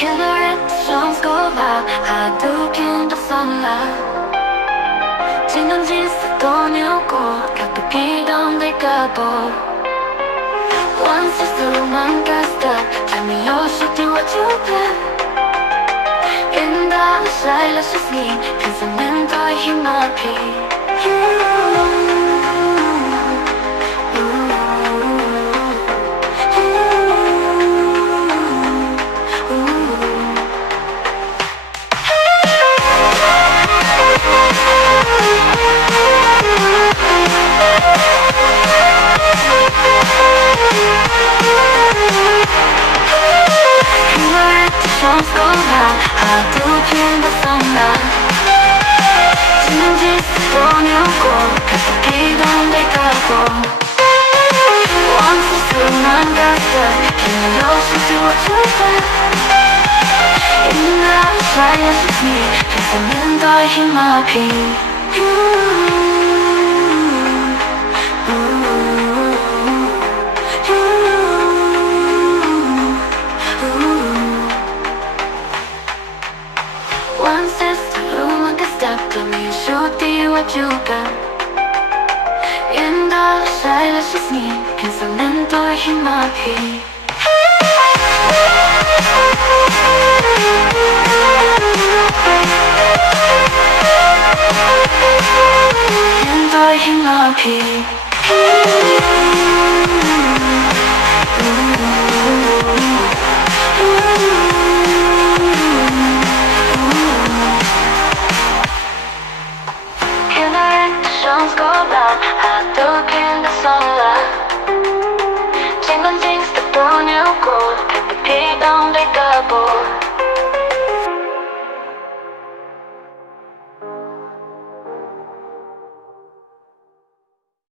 Khynnah Shong Skul 하도 긴 sunlight 지난 지수도 nieu고 각도 비동될까보 Once is the romantic step Tell me you should do what you plan In the silence just me Cause I'm in the Khynnah Shong Skul 하도 긴 sunlight 지난 지수도 nieu고 각도 비동될까보 Once is the romantic step Tell me you should do what you plan In the silence with me Cause I'm in the Once is the romantic step Tell me you should do what you got In the silence with me Cause I'm in the Khynnah in the Khynnah